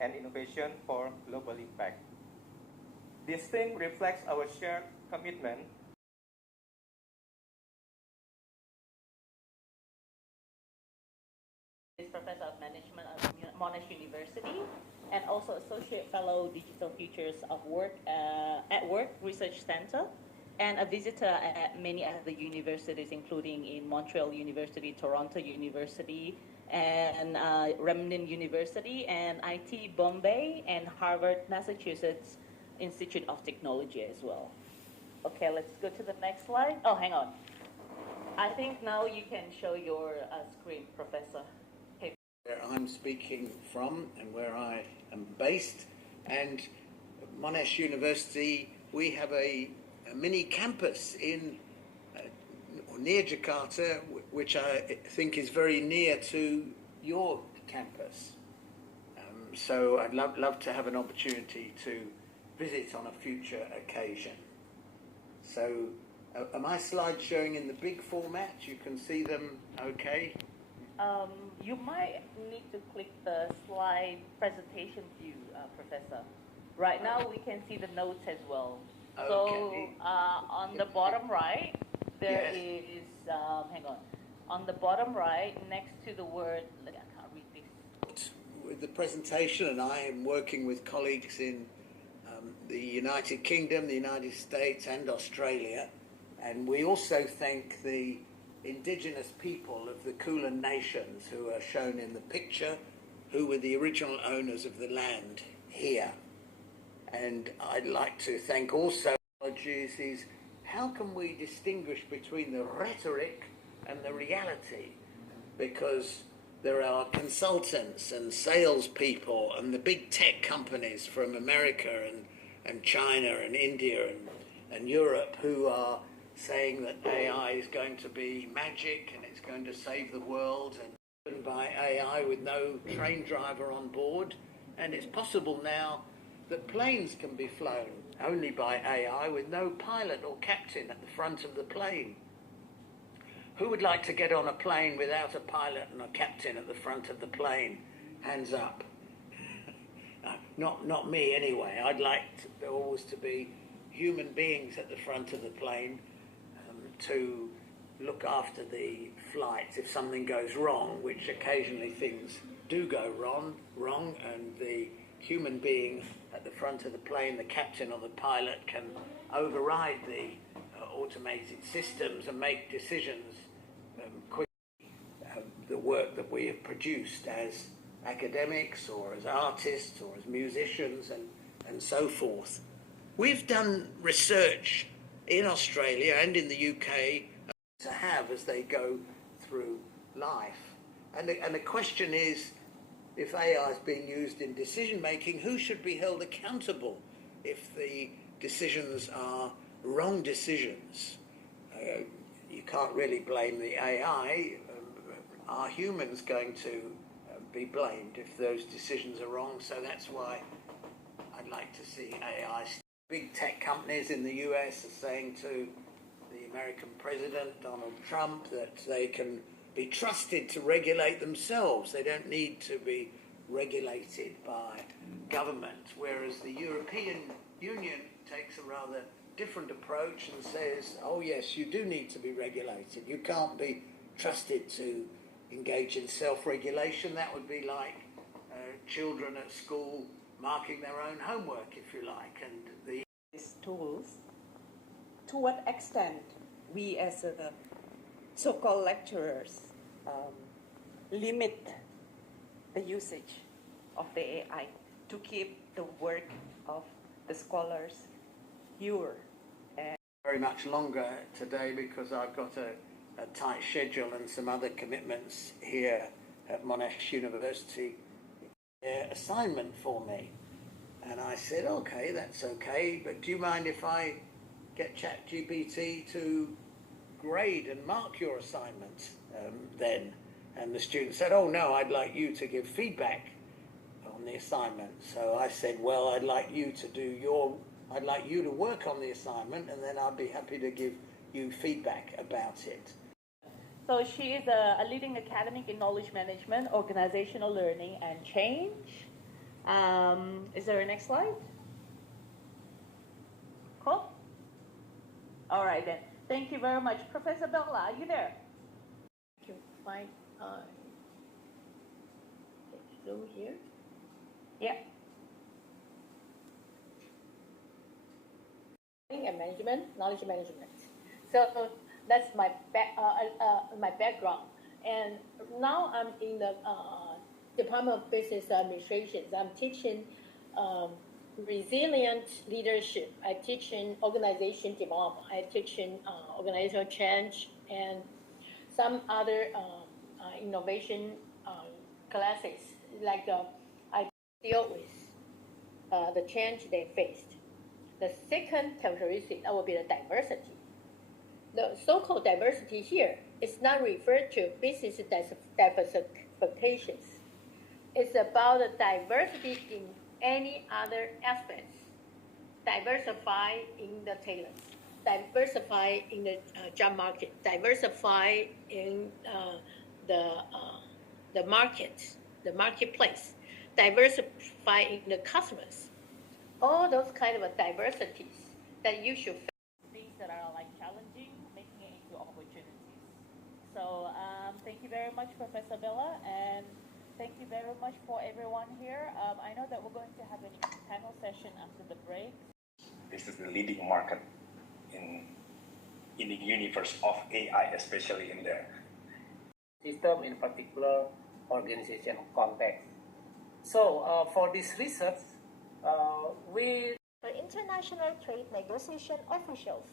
and innovation for global impact. This theme reflects our shared commitment Professor of Management at Monash University, and also Associate Fellow Digital Futures of Work at Work Research Center, and a visitor at many other universities, including in Montreal University, Toronto University, and Remden University, and IT Bombay, and Harvard, Massachusetts Institute of Technology as well. Okay, let's go to the next slide. Oh, hang on. I think now you can show your screen, Professor. Where I'm speaking from and where I am based, and Monash University, we have a mini campus in near Jakarta, which I think is very near to your campus. So I'd love to have an opportunity to visit on a future occasion. So are my slides showing in the big format? You can see them okay? You might need to click the slide presentation view, Professor. Right now we can see the notes as well. Okay. So on the bottom right, there is, hang on. On the bottom right, next to the word, I can't read this. With the presentation, and I am working with colleagues in the United Kingdom, the United States and Australia, and we also thank the indigenous people of the Kulin nations who are shown in the picture, who were the original owners of the land here. And I'd like to thank also is how can we distinguish between the rhetoric and the reality? Because there are consultants and salespeople and the big tech companies from America and China and India and Europe who are saying that AI is going to be magic and it's going to save the world, and by AI with no train driver on board. And it's possible now that planes can be flown only by AI with no pilot or captain at the front of the plane. Who would like to get on a plane without a pilot and a captain at the front of the plane? Hands up. Not me anyway. I'd like there always to be human beings at the front of the plane to look after the flight if something goes wrong, which occasionally things do go wrong, and the human being at the front of the plane, the captain or the pilot, can override the automated systems and make decisions quickly. The work that we have produced as academics or as artists or as musicians and so forth. We've done research in Australia and in the UK to have as they go through life. And the question is, if AI is being used in decision making, who should be held accountable if the decisions are wrong decisions? You can't really blame the AI. Are humans going to be blamed if those decisions are wrong? So that's why I'd like to see AI. Big tech companies in the US are saying to the American president, Donald Trump, that they can be trusted to regulate themselves. They don't need to be regulated by government, whereas the European Union takes a rather different approach and says, oh yes, you do need to be regulated. You can't be trusted to engage in self-regulation. That would be like children at school marking their own homework, if you like. And these tools, to what extent we as so-called lecturers limit the usage of the AI to keep the work of the scholars pure. Very much longer today because I've got a tight schedule and some other commitments here at Monash University. Assignment for me. And I said, okay, that's okay, but do you mind if I get ChatGPT to grade and mark your assignment then? And the student said, oh no, I'd like you to give feedback on the assignment. So I said, well, I'd like you to work on the assignment, and then I'd be happy to give you feedback about it. So she is a leading academic in knowledge management, organizational learning and change. Is there a next slide? Cool. All right then. Thank you very much. Professor Bella, are you there? Can find Zoom here. Yeah. And management, knowledge management. So that's my my background. And now I'm in the Department of Business Administration. I'm teaching resilient leadership. I teach in organization development. I teach in organizational change and some other innovation classes. Like I deal with the change they faced. The second characteristic that will be the diversity. The so-called diversity here is not referred to business diversifications. It's about the diversity in any other aspects. Diversify in the talents, diversify in the job market, diversify in the market, the marketplace, diversify in the customers. All those kind of diversities that you should Things that are like challenging, making it into opportunities. So thank you very much, Professor Bella, and thank you very much for everyone here. I know that we're going to have a panel session after the break. This is the leading market in the universe of AI, especially in the system, in particular organization context. So for this research, we for international trade negotiation officials